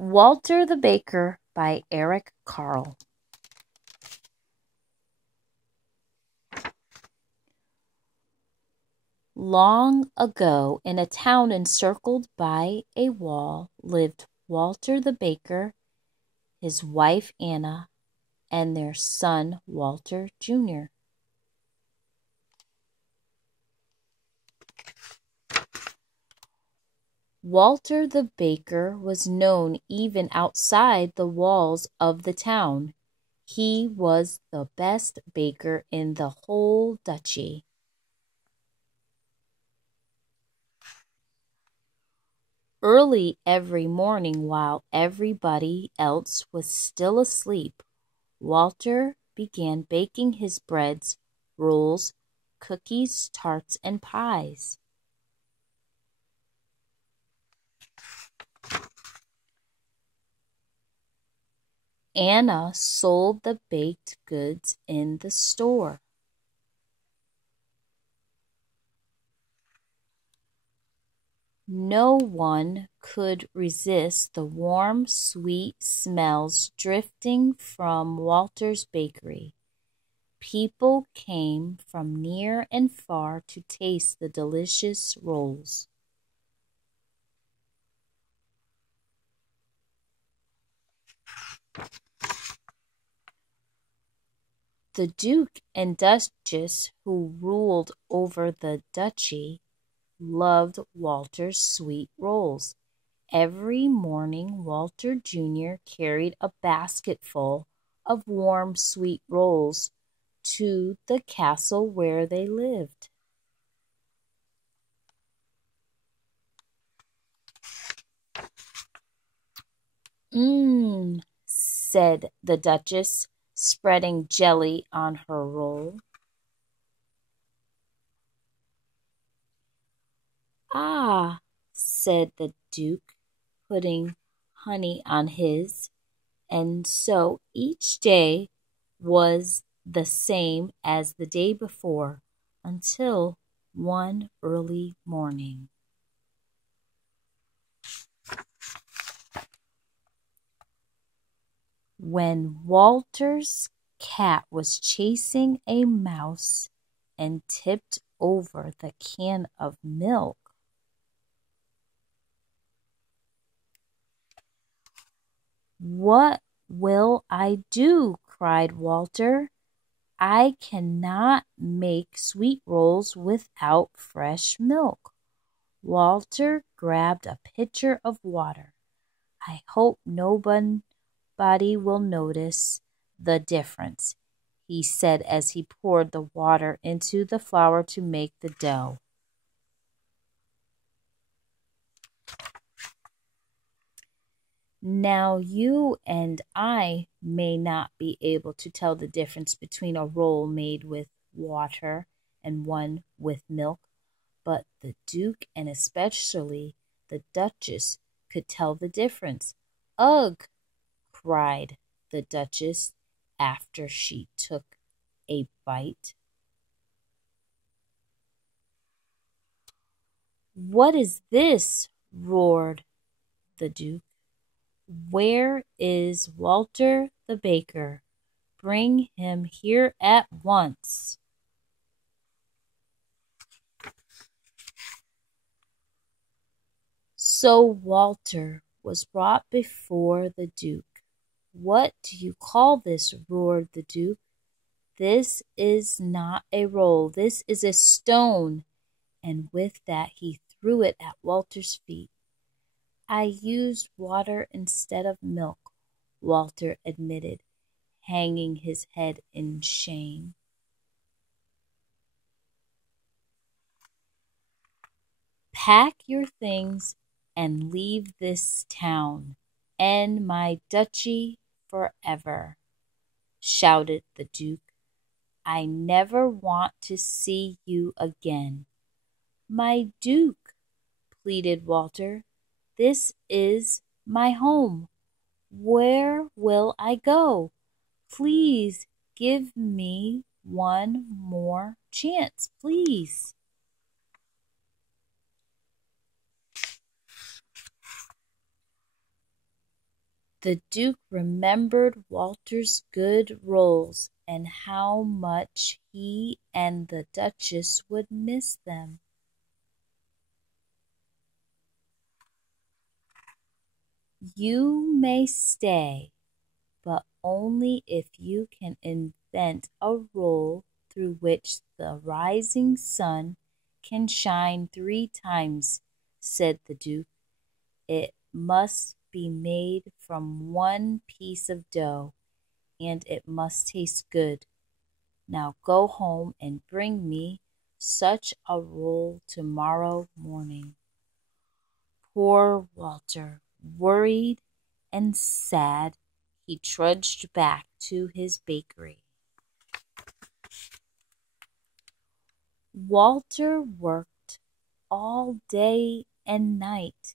Walter the Baker by Eric Carle. Long ago, in a town encircled by a wall, lived Walter the Baker, his wife Anna, and their son Walter Jr. Walter the Baker was known even outside the walls of the town. He was the best baker in the whole duchy. Early every morning, while everybody else was still asleep, Walter began baking his breads, rolls, cookies, tarts, and pies. Anna sold the baked goods in the store. No one could resist the warm, sweet smells drifting from Walter's bakery. People came from near and far to taste the delicious rolls. The Duke and Duchess, who ruled over the duchy, loved Walter's sweet rolls. Every morning, Walter Jr. carried a basketful of warm, sweet rolls to the castle where they lived. Said the Duchess, spreading jelly on her roll. Ah, said the Duke, putting honey on his, and so each day was the same as the day before until one early morning. When Walter's cat was chasing a mouse and tipped over the can of milk. "What will I do?" cried Walter. "I cannot make sweet rolls without fresh milk." Walter grabbed a pitcher of water. "I hope nobody will notice the difference," he said as he poured the water into the flour to make the dough. Now you and I may not be able to tell the difference between a roll made with water and one with milk, but the Duke and especially the Duchess could tell the difference. "Ugh!" cried the Duchess after she took a bite. "What is this?" roared the Duke. "Where is Walter the Baker? Bring him here at once." So Walter was brought before the Duke. "What do you call this?" roared the Duke. "This is not a roll, this is a stone." And with that he threw it at Walter's feet. "I used water instead of milk," Walter admitted, hanging his head in shame. "Pack your things and leave this town and my duchy forever," shouted the Duke. "I never want to see you again." "My Duke," pleaded Walter, "this is my home. Where will I go? Please give me one more chance, please." The Duke remembered Walter's good rolls and how much he and the Duchess would miss them. "You may stay, but only if you can invent a roll through which the rising sun can shine 3 times," said the Duke. "It must be made from one piece of dough, and it must taste good. Now go home and bring me such a roll tomorrow morning." Poor Walter, worried and sad, he trudged back to his bakery. Walter worked all day and night.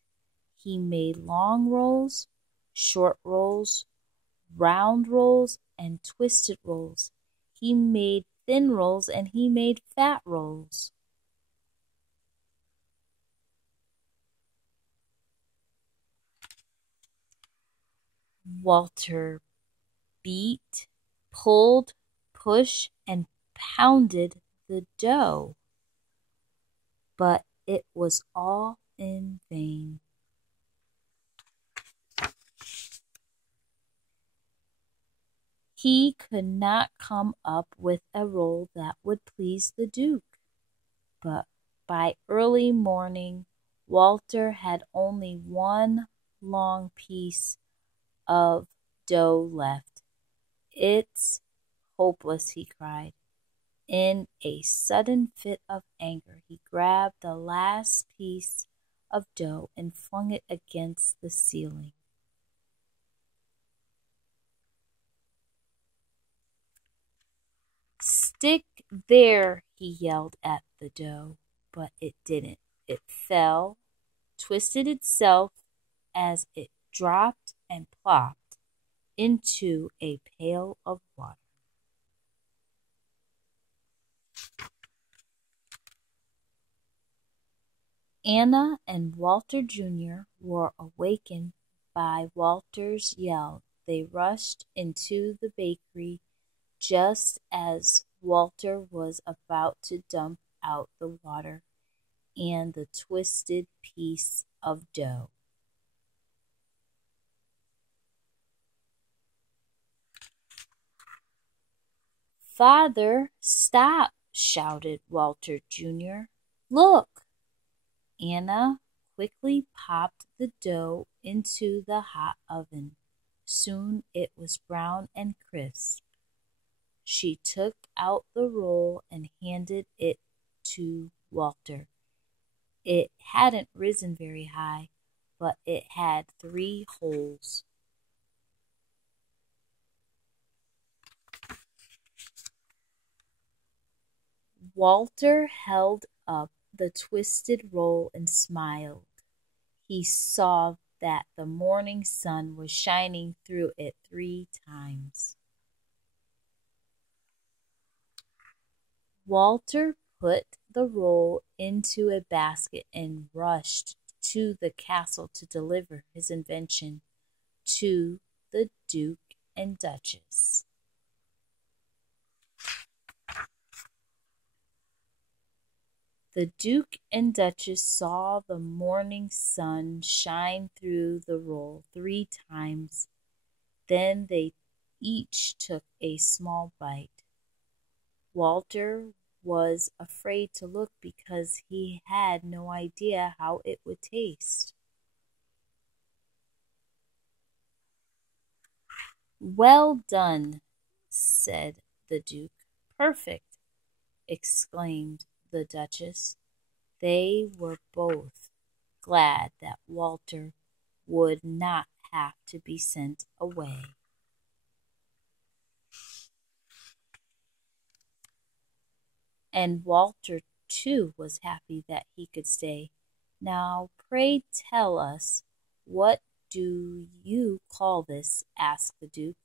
He made long rolls, short rolls, round rolls, and twisted rolls. He made thin rolls and he made fat rolls. Walter beat, pulled, pushed, and pounded the dough, but it was all in vain. He could not come up with a roll that would please the Duke. But by early morning, Walter had only one long piece of dough left. "It's hopeless," he cried. In a sudden fit of anger, he grabbed the last piece of dough and flung it against the ceiling. "Stick there," he yelled at the dough, but it didn't. It fell, twisted itself as it dropped, and plopped into a pail of water. Anna and Walter Jr. were awakened by Walter's yell. They rushed into the bakery just as Walter was about to dump out the water and the twisted piece of dough. "Father, stop!" shouted Walter Jr. "Look!" Anna quickly popped the dough into the hot oven. Soon it was brown and crisp. She took out the roll and handed it to Walter. It hadn't risen very high, but it had 3 holes. Walter held up the twisted roll and smiled. He saw that the morning sun was shining through it 3 times. Walter put the roll into a basket and rushed to the castle to deliver his invention to the Duke and Duchess. The Duke and Duchess saw the morning sun shine through the roll 3 times. Then they each took a small bite. Walter was afraid to look because he had no idea how it would taste. "Well done," said the Duke. "Perfect," exclaimed the Duchess. They were both glad that Walter would not have to be sent away. And Walter, too, was happy that he could stay. "Now, pray tell us, what do you call this?" asked the Duke.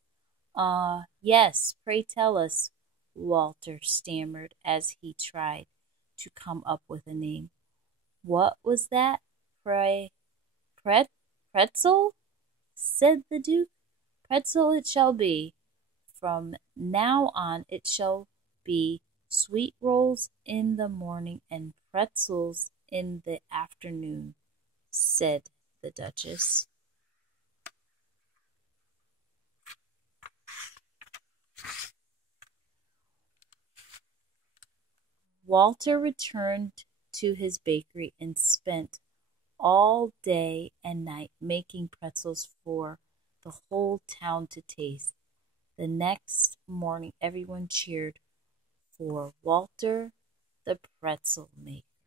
Yes, pray tell us," Walter stammered as he tried to come up with a name. "What was that? Pretzel?" said the Duke. Pretzel it shall be. From now on it shall be sweet rolls in the morning and pretzels in the afternoon, said the Duchess. Walter returned to his bakery and spent all day and night making pretzels for the whole town to taste. The next morning everyone cheered for Walter the pretzel maker.